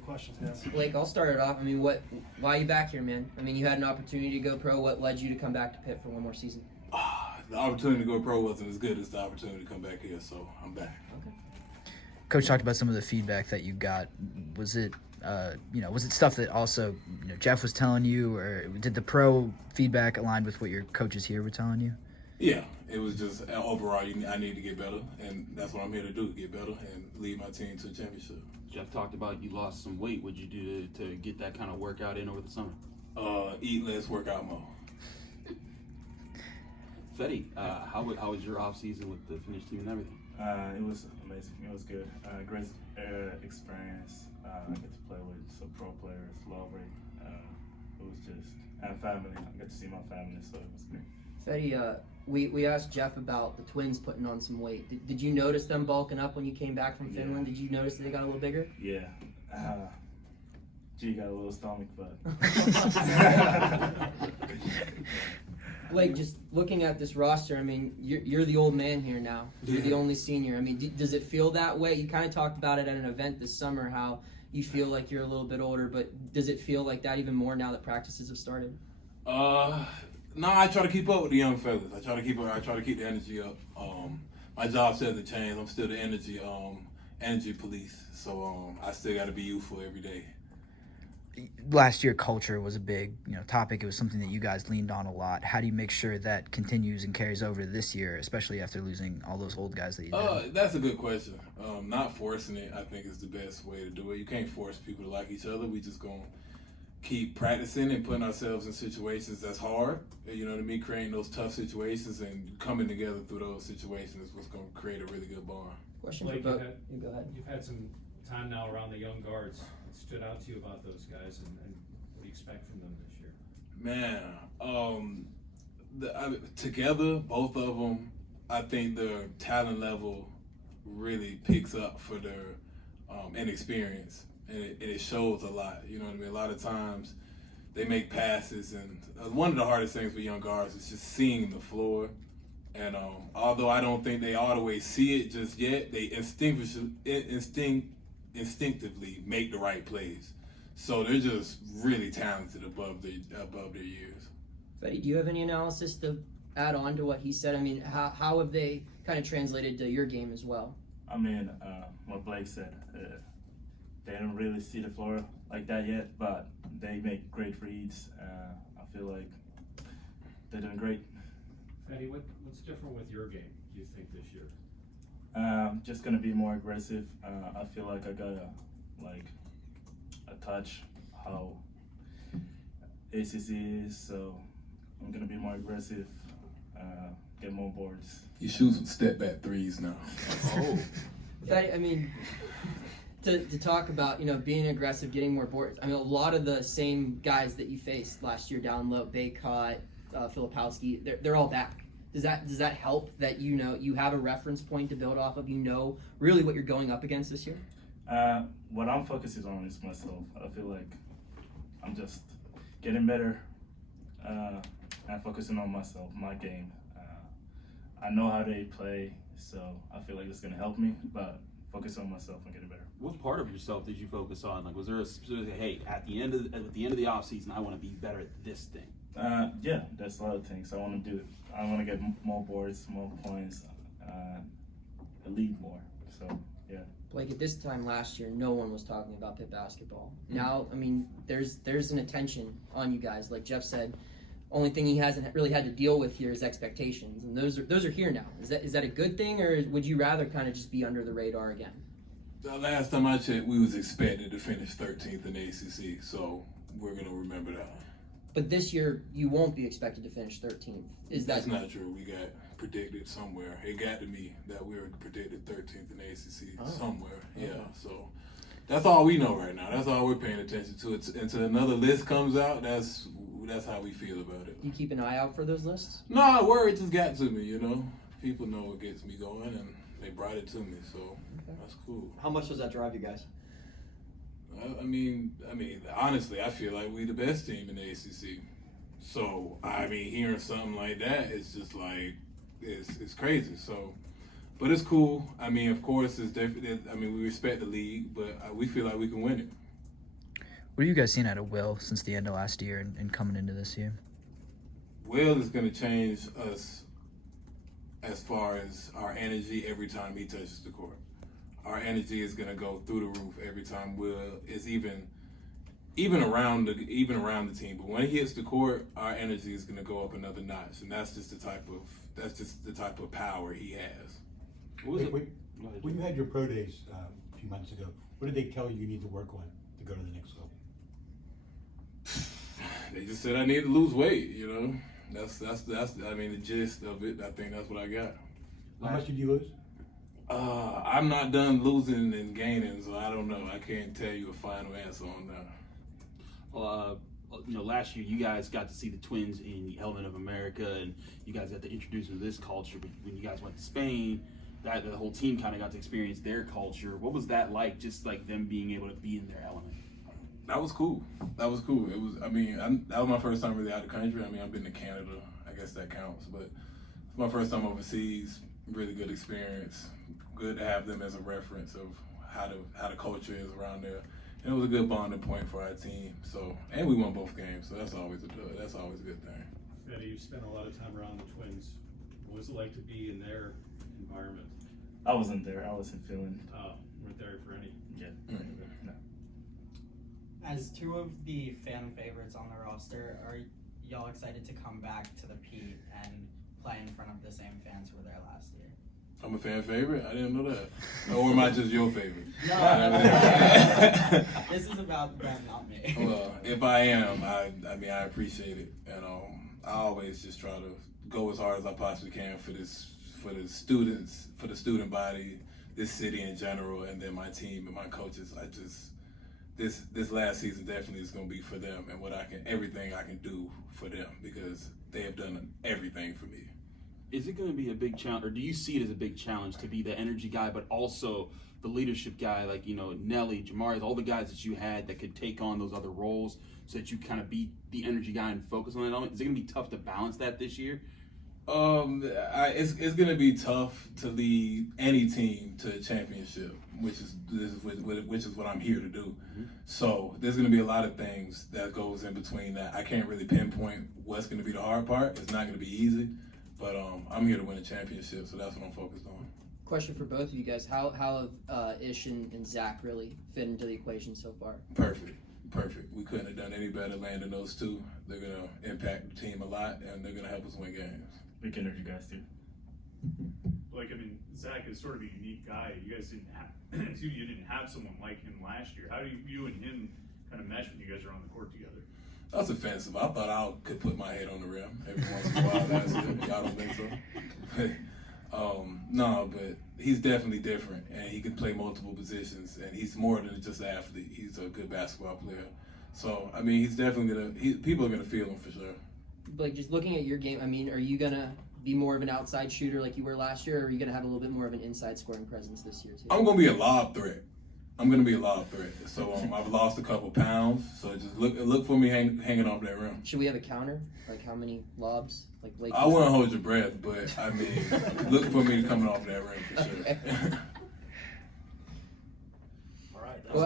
questions, guys. Blake, I'll start it off. I mean, why are you back here, man? I mean, you had an opportunity to go pro. What led you to come back to Pitt for one more season? The opportunity to go pro wasn't as good as the opportunity to come back here, so I'm back. Okay. Coach talked about some of the feedback that you got. Was it, was it stuff that also, Jeff was telling you, or did the pro feedback align with what your coaches here were telling you? Yeah, it was just overall, I need to get better, and that's what I'm here to do, get better and lead my team to a championship. Jeff talked about you lost some weight. What'd you do to get that kind of workout in over the summer? Eat less, work out more. Fetty, how was your offseason with the Finnish team and everything? It was amazing. It was good. Great experience. I get to play with some pro players, Lowry. It was just, and family. I get to see my family, so it was great. Fetty, we asked Jeff about the twins putting on some weight. Did you notice them bulking up when you came back from Finland? Did you notice that they got a little bigger? Yeah. G got a little stomach, but. Blake, just looking at this roster, I mean, you're the old man here now. You're the only senior. I mean, does it feel that way? You kind of talked about it at an event this summer, how you feel like you're a little bit older, but does it feel like that even more now that practices have started? No, I try to keep up with the young fellas. I try to keep the energy up. My job hasn't changed. I'm still the energy police. So I still got to be youthful every day. Last year, culture was a big topic. It was something that you guys leaned on a lot. How do you make sure that continues and carries over to this year, especially after losing all those old guys that you did? That's a good question. Not forcing it, I think, is the best way to do it. You can't force people to like each other. We just gonna keep practicing and putting ourselves in situations that's hard. You know what I mean? Creating those tough situations and coming together through those situations is what's going to create a really good bond. Question Blake, for both. Go ahead. You've had some time now around the young guards. What stood out to you about those guys, and what do you expect from them this year? Man, together, both of them, I think their talent level really picks up for their inexperience. And it shows a lot, you know what I mean? A lot of times they make passes, and one of the hardest things for young guards is just seeing the floor. And although I don't think they all the way see it just yet, they instinctively make the right plays. So they're just really talented above their years. Fetty, do you have any analysis to add on to what he said? I mean, how have they kind of translated to your game as well? I mean, what Blake said. They don't really see the floor like that yet, but they make great reads. I feel like they're doing great. Fetty, what's different with your game, do you think, this year? Just gonna be more aggressive. I feel like I got a touch how ACC is, so I'm gonna be more aggressive, get more boards. You shoot some step back threes now. Oh. Fetty, I mean, to talk about, being aggressive, getting more boards. I mean, a lot of the same guys that you faced last year down low, Baycott, Filipowski, they're all back. Does that help that you have a reference point to build off of? Really what you're going up against this year? What I'm focusing on is myself. I feel like I'm just getting better and focusing on myself, my game. I know how they play, so I feel like it's gonna help me, but focus on myself and getting better. What part of yourself did you focus on? Like, was there a specific, hey, at the end of the offseason, I want to be better at this thing? Yeah, there's a lot of things I want to do. I want to get more boards, more points, lead more. So, yeah. Blake, at this time last year, no one was talking about Pitt basketball. Now, I mean, there's an attention on you guys. Like Jeff said, only thing he hasn't really had to deal with here is expectations, and those are here now. Is that a good thing, or would you rather kind of just be under the radar again? The last time I checked, we was expected to finish 13th in the ACC, so we're gonna remember that. But this year, you won't be expected to finish 13th. That's not true. We got predicted somewhere. It got to me that we were predicted 13th in the ACC somewhere. Yeah, so that's all we know right now. That's all we're paying attention to. Until another list comes out, that's how we feel about it. You keep an eye out for those lists? No, word just got to me, People know what gets me going, and they brought it to me, so that's cool. How much does that drive you guys? I mean, honestly, I feel like we the best team in the ACC. So, I mean, hearing something like that, it's just like, it's crazy. So, but it's cool. I mean, of course, it's different. I mean, we respect the league, but we feel like we can win it. What have you guys seen out of Will since the end of last year and coming into this year? Will is going to change us as far as our energy every time he touches the court. Our energy is going to go through the roof every time Will is even around the team. But when he hits the court, our energy is going to go up another notch, and that's just the type of power he has. What was it? When you had your pro days a few months ago, what did they tell you need to work on to go to the next level? They just said I need to lose weight. You know, that's I mean the gist of it. I think that's what I got. How much did you lose? I'm not done losing and gaining, so I don't know. I can't tell you a final answer on that. Last year you guys got to see the Twins in the Element of America, and you guys got to introduce them to this culture. But when you guys went to Spain, the whole team kind of got to experience their culture. What was that like? Just like them being able to be in their element. That was cool. It was. I mean, that was my first time really out of the country. I mean, I've been to Canada. I guess that counts, but it's my first time overseas. Really good experience. Good to have them as a reference of how the culture is around there. And it was a good bonding point for our team. So, and we won both games, so that's always a good thing. Fede, you've spent a lot of time around the Twins. What was it like to be in their environment? I wasn't there. I wasn't feeling. Weren't there for any? Yeah. Mm-hmm. No. As two of the fan favorites on the roster, are y'all excited to come back to the Pete and play in front of the same fans who were there last year? I'm a fan favorite? I didn't know that. Or am I just your favorite? No. This is about them, not me. Well, if I am, I mean, I appreciate it. And I always just try to go as hard as I possibly can for the students, for the student body, this city in general, and then my team and my coaches. This last season definitely is going to be for them and everything I can do for them, because they have done everything for me. Is it going to be a big challenge, or do you see it as a big challenge to be the energy guy, but also the leadership guy, like, Nelly, Jamari, all the guys that you had that could take on those other roles so that you kind of be the energy guy and focus on that element? Is it going to be tough to balance that this year? It's going to be tough to lead any team to a championship, which is what I'm here to do. Mm-hmm. So there's going to be a lot of things that goes in between that. I can't really pinpoint what's going to be the hard part. It's not going to be easy. But I'm here to win a championship, so that's what I'm focused on. Question for both of you guys: How have Ish and Zach really fit into the equation so far? Perfect. We couldn't have done any better landing those two. They're gonna impact the team a lot, and they're gonna help us win games. Big energy guys too. Zach is sort of a unique guy. You guys didn't have someone like him last year. How do you and him kind of mesh when you guys are on the court together? That's offensive. I thought I could put my head on the rim every once in a while. That's it. Y'all don't think so? No, but he's definitely different, and he can play multiple positions, and he's more than just an athlete. He's a good basketball player. So, I mean, he's definitely people are gonna feel him for sure. Like, just looking at your game, I mean, are you gonna be more of an outside shooter like you were last year, or are you gonna have a little bit more of an inside scoring presence this year too? I'm gonna be a lob threat. So I've lost a couple pounds. So just look for me hanging off that rim. Should we have a counter? Like how many lobs? Like Blake? I wouldn't hold your breath, but I mean, look for me coming off that rim for sure. Okay.